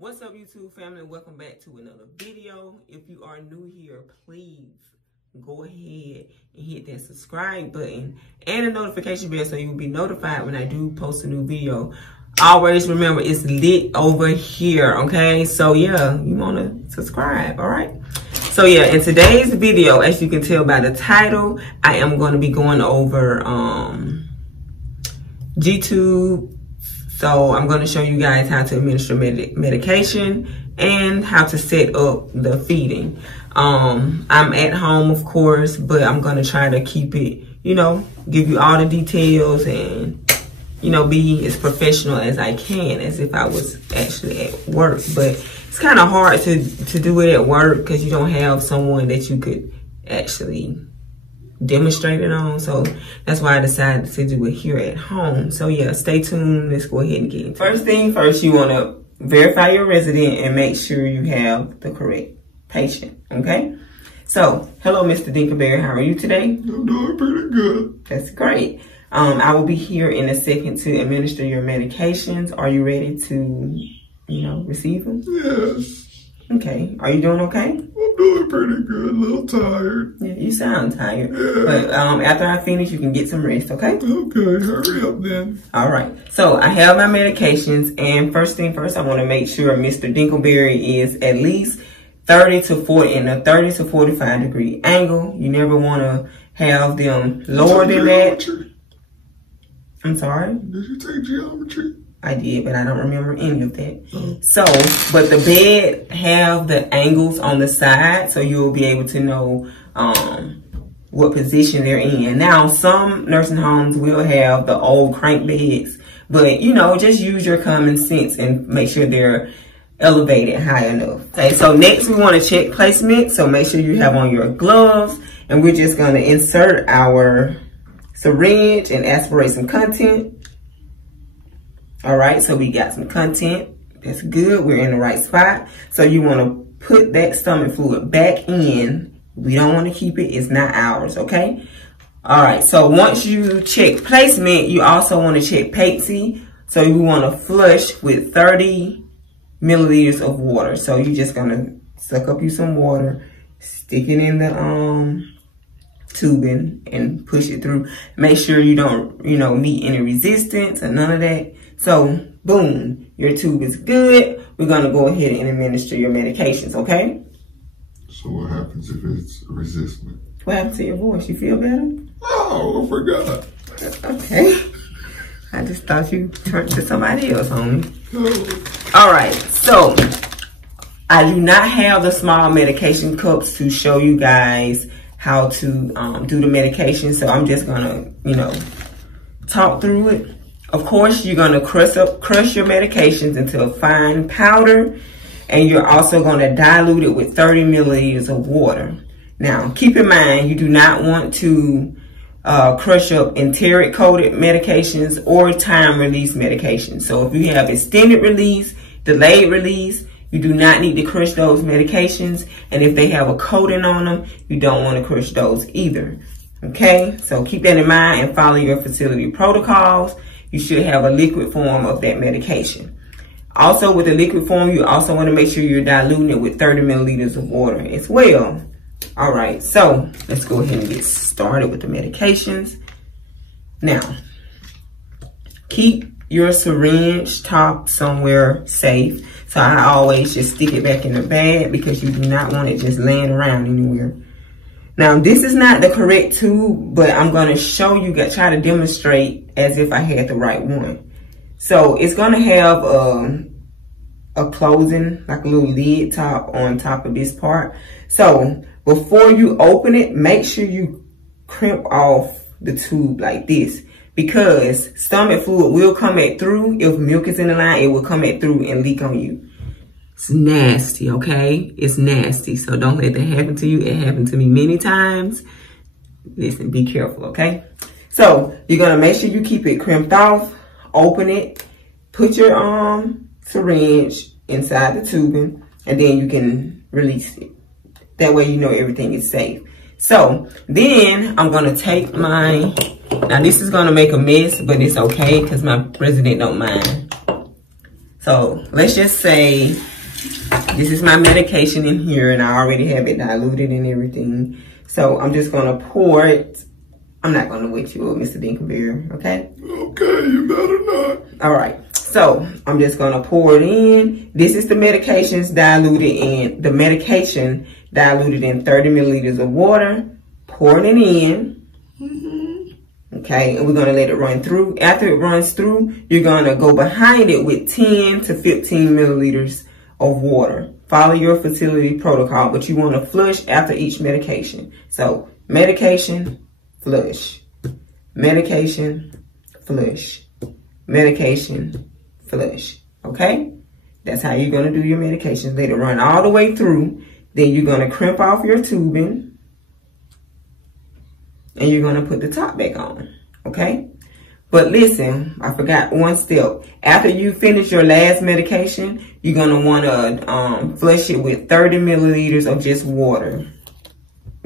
What's up, YouTube family? Welcome back to another video. If you are new here, please go ahead and hit that subscribe button and the notification bell so you will be notified when I do post a new video. Always remember, it's lit over here, okay? So yeah, you want to subscribe, all right? So yeah, in today's video, as you can tell by the title, I am going to be going over G-tube. So I'm going to show you guys how to administer medication and how to set up the feeding. I'm at home, of course, but I'm going to try to keep it, give you all the details and, be as professional as I can, as if I was actually at work. But it's kind of hard to do it at work because you don't have someone that you could actually demonstrate it on. So that's why I decided to do it here at home. So yeah, stay tuned. Let's go ahead and get into it. First thing first, you want to verify your resident and make sure you have the correct patient, okay? So, hello, Mr. Dinkelberry. How are you today? I'm doing pretty good. That's great. I will be here in a second to administer your medications. Are you ready to, receive them? Yes. Okay. Are you doing okay? I'm doing pretty good. A little tired. Yeah, you sound tired. Yeah. But after I finish, you can get some rest, okay? Okay, hurry up then. All right. So I have my medications, and first thing first, I want to make sure Mr. Dinkelberry is at least 30 to 40 in a 30 to 45 degree angle. You never want to have them lower than that. I'm sorry? Did you take geometry? I did, but I don't remember any of that. So, but the bed have the angles on the side, so you'll be able to know what position they're in. Now, some nursing homes will have the old crank beds, but just use your common sense and make sure they're elevated high enough. Okay, so next we want to check placement. So make sure you have on your gloves, and we're just going to insert our syringe and aspirate some content. All right, so we got some content. That's good. We're in the right spot. So you want to put that stomach fluid back in. We don't want to keep it. It's not ours, okay? All right, so once you check placement, you also want to check patency. So you want to flush with 30 milliliters of water. So you're just going to suck up you some water, stick it in the tubing and push it through. Make sure you don't, meet any resistance or none of that. So, boom, your tube is good. We're going to go ahead and administer your medications, okay? So what happens if it's resistant? What happened to your voice? You feel better? Oh, I forgot. Okay. I just thought you turned to somebody else on me. Oh. All right, so I do not have the small medication cups to show you guys how to do the medication. So I'm just going to, talk through it. Of course, you're going to crush your medications into a fine powder, and you're also going to dilute it with 30 milliliters of water. Now, keep in mind, you do not want to crush up enteric-coated medications or time-release medications. So if you have extended release, delayed release, you do not need to crush those medications. And if they have a coating on them, you don't want to crush those either. Okay, so keep that in mind and follow your facility protocols. You should have a liquid form of that medication. Also, with the liquid form, you also want to make sure you're diluting it with 30 milliliters of water as well. All right, so let's go ahead and get started with the medications. Now, keep your syringe top somewhere safe. So I always just stick it back in the bag because you do not want it just laying around anywhere. Now, this is not the correct tube, but I'm going to show you, try to demonstrate as if I had the right one. So it's going to have a closing, like a little lid top on top of this part. So before you open it, make sure you crimp off the tube like this, because stomach fluid will come back through. If milk is in the line, it will come back through and leak on you. It's nasty, okay? It's nasty. So don't let that happen to you. It happened to me many times. Listen, be careful, okay? So you're going to make sure you keep it crimped off. Open it. Put your syringe inside the tubing, and then you can release it. That way you know everything is safe. So then I'm going to take my, now this is going to make a mess, but it's okay because my resident don't mind. So let's just say this is my medication in here and I already have it diluted and everything. So I'm just gonna pour it. I'm not gonna wake you up, Mr. Dinkelberry, okay? Okay, you better not. All right, so I'm just gonna pour it in. This is the medications diluted in, the medication diluted in 30 milliliters of water. Pouring it in. Okay, and we're gonna let it run through. After it runs through, you're gonna go behind it with 10 to 15 milliliters of water. Follow your facility protocol, but you wanna flush after each medication. So, medication, flush. Medication, flush. Medication, flush. Okay? That's how you're gonna do your medications. Let it run all the way through. Then you're gonna crimp off your tubing. And you're gonna put the top back on, okay? But listen, I forgot one step. After you finish your last medication, you're gonna wanna flush it with 30 milliliters of just water,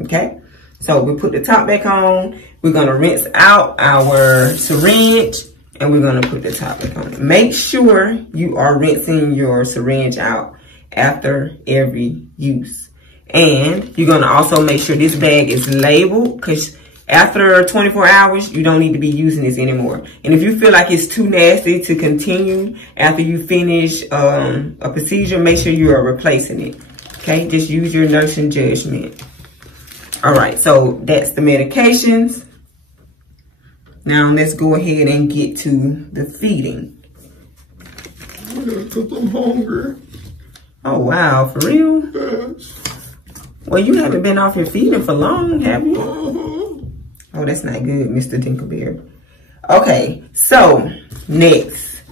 okay? So we put the top back on, we're gonna rinse out our syringe, and we're gonna put the top back on. Make sure you are rinsing your syringe out after every use. And you're gonna also make sure this bag is labeled, because after 24 hours, you don't need to be using this anymore. And if you feel like it's too nasty to continue after you finish a procedure, make sure you are replacing it. Okay, just use your nursing judgment. All right, so that's the medications. Now let's go ahead and get to the feeding. Because I'm hungry. Oh, wow, for real? Yes. Well, you haven't been off your feeding for long, have you? Oh, that's not good, Mr. Dinkelberry. Okay, so next,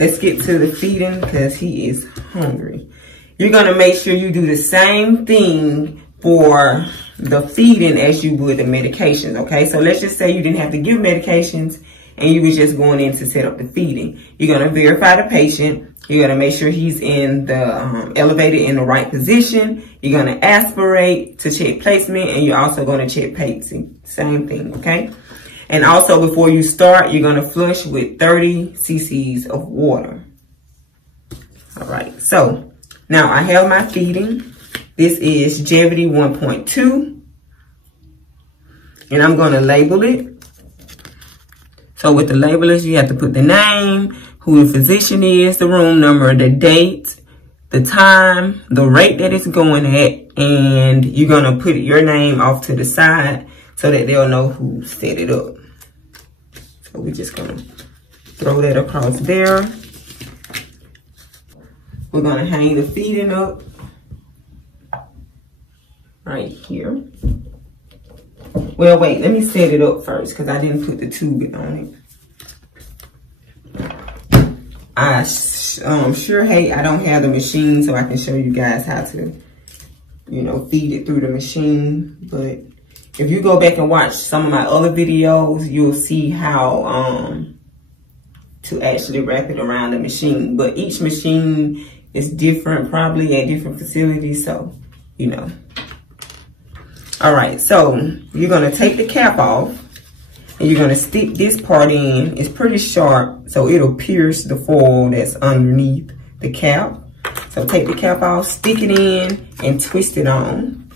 let's get to the feeding because he is hungry. You're gonna make sure you do the same thing for the feeding as you would the medications, okay? So let's just say you didn't have to give medications and you was just going in to set up the feeding. You're gonna verify the patient. You're gonna make sure he's in the elevated in the right position. You're gonna aspirate to check placement, and you're also gonna check pacing. Same thing, okay? And also before you start, you're gonna flush with 30 cc's of water. All right, so now I have my feeding. This is Jevity 1.2, and I'm gonna label it. So with the labelers, you have to put the name, who the physician is, the room number, the date, the time, the rate that it's going at, and you're gonna put your name off to the side so that they'll know who set it up. So we're just gonna throw that across there. We're gonna hang the feeding up right here. Well, wait, let me set it up first because I didn't put the tube on it. I sure hate I don't have the machine so I can show you guys how to, you know, feed it through the machine. But if you go back and watch some of my other videos, you'll see how to actually wrap it around the machine. But each machine is different, probably at different facilities, so, you know. All right, so you're gonna take the cap off and you're gonna stick this part in. It's pretty sharp, so it'll pierce the foil that's underneath the cap. So take the cap off, stick it in, and twist it on.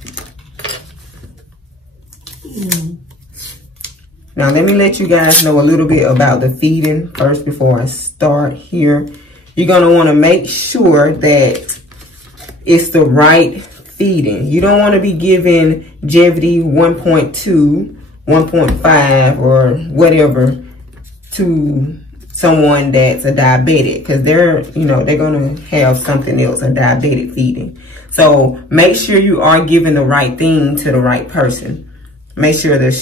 Now let me let you guys know a little bit about the feeding first before I start here. You're gonna wanna make sure that it's the right feeding. You don't wanna be giving Jevity 1.2, 1.5 or whatever to someone that's a diabetic, because they're gonna have something else, a diabetic feeding. So make sure you are giving the right thing to the right person. Make sure the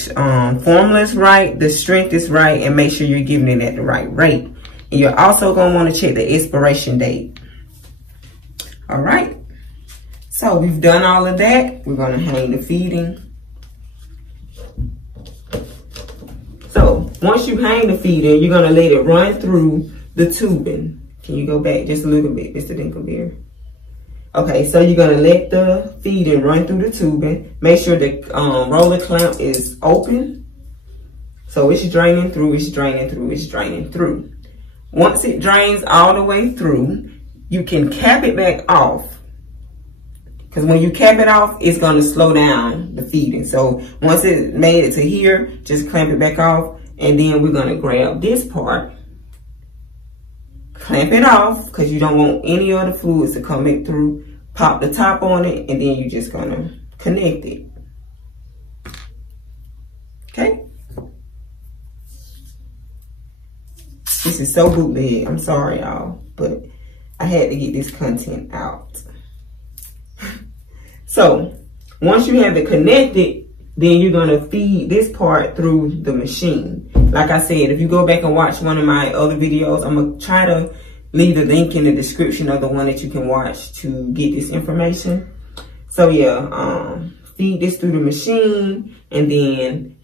formula is right, the strength is right, and make sure you're giving it at the right rate. And you're also gonna wanna check the expiration date. All right, so we've done all of that. We're gonna hang the feeding. So once you hang the feeding, you're gonna let it run through the tubing. Can you go back just a little bit, Mr. Dinkelberry? Okay, so you're gonna let the feeding run through the tubing. Make sure the roller clamp is open. So it's draining through, it's draining through, it's draining through. Once it drains all the way through, you can cap it back off. Because when you cap it off, it's going to slow down the feeding. So once it made it to here, just clamp it back off. And then we're going to grab this part. Clamp it off because you don't want any other fluids to come back through. Pop the top on it, and then you're just going to connect it. Okay? This is so bootleg. I'm sorry, y'all. But I had to get this content out. So, once you have it connected, then you're going to feed this part through the machine. Like I said, if you go back and watch one of my other videos, I'm going to try to leave the link in the description of the one that you can watch to get this information. So, yeah, feed this through the machine and then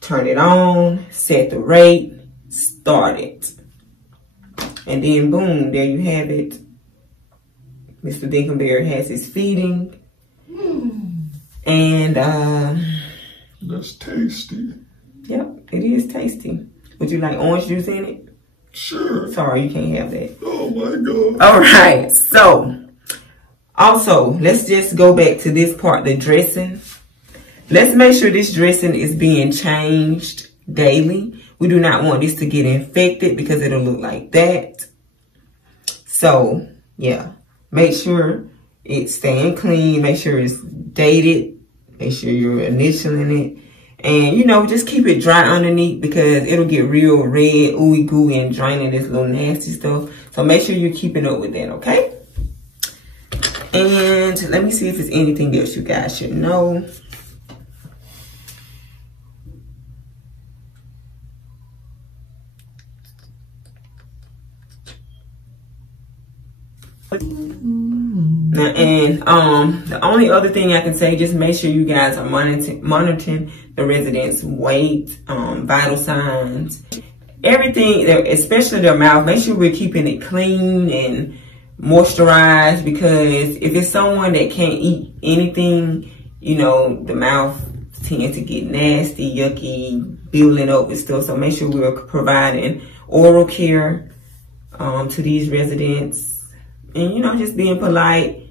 turn it on, set the rate, start it. And then, boom, there you have it. Mr. Dinkelberry has his feeding. And that's tasty. Yep, it is tasty. Would you like orange juice in it? Sure. Sorry, you can't have that. Oh my God. All right, so also let's just go back to this part, the dressing. Let's make sure this dressing is being changed daily. We do not want this to get infected because it'll look like that. So yeah, make sure it's staying clean. Make sure it's dated. Make sure you're initialing it. And, you know, just keep it dry underneath because it'll get real red, ooey gooey, and draining this little nasty stuff. So make sure you're keeping up with that, okay? And let me see if there's anything else you guys should know. And the only other thing I can say, just make sure you guys are monitoring the residents' weight, vital signs, everything, especially their mouth. Make sure we're keeping it clean and moisturized, because if it's someone that can't eat anything, you know, the mouth tends to get nasty, yucky, building up with stuff. So make sure we're providing oral care to these residents. And, you know, just being polite,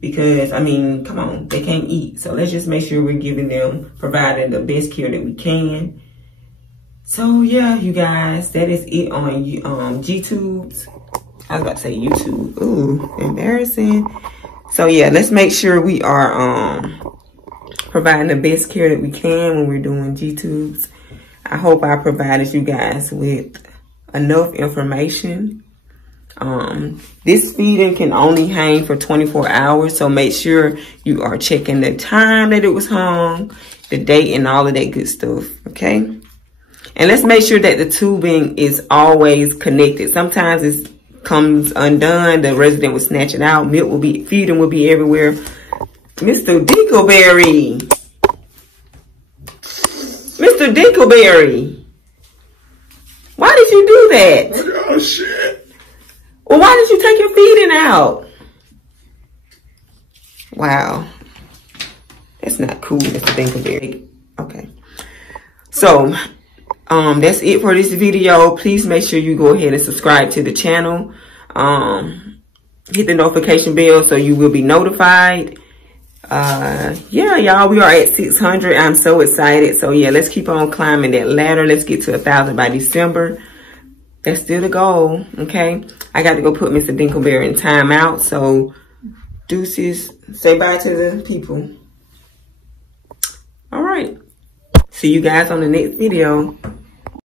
because, I mean, come on, they can't eat. So let's just make sure we're giving them, providing the best care that we can. So, yeah, you guys, that is it on G-Tubes. I was about to say YouTube. Ooh, embarrassing. So, yeah, let's make sure we are providing the best care that we can when we're doing G-Tubes. I hope I provided you guys with enough information. This feeding can only hang for 24 hours, so make sure you are checking the time that it was hung, the date, and all of that good stuff, okay? And let's make sure that the tubing is always connected. Sometimes it comes undone, the resident will snatch it out, milk will be, feeding will be everywhere. Mr. Dinkelberry. Mr. Dinkelberry. Why did you do that? Oh, shit. Well, why did you take your feeding out? Wow. That's not cool, Mr. Dinkelberry. Okay. So, that's it for this video. Please make sure you go ahead and subscribe to the channel. Hit the notification bell so you will be notified. Yeah, y'all, we are at 600. I'm so excited. So, yeah, let's keep on climbing that ladder. Let's get to 1,000 by December. That's still the goal, okay? I got to go put Mr. Dinkelberry in timeout. So, deuces. Say bye to the people. All right. See you guys on the next video.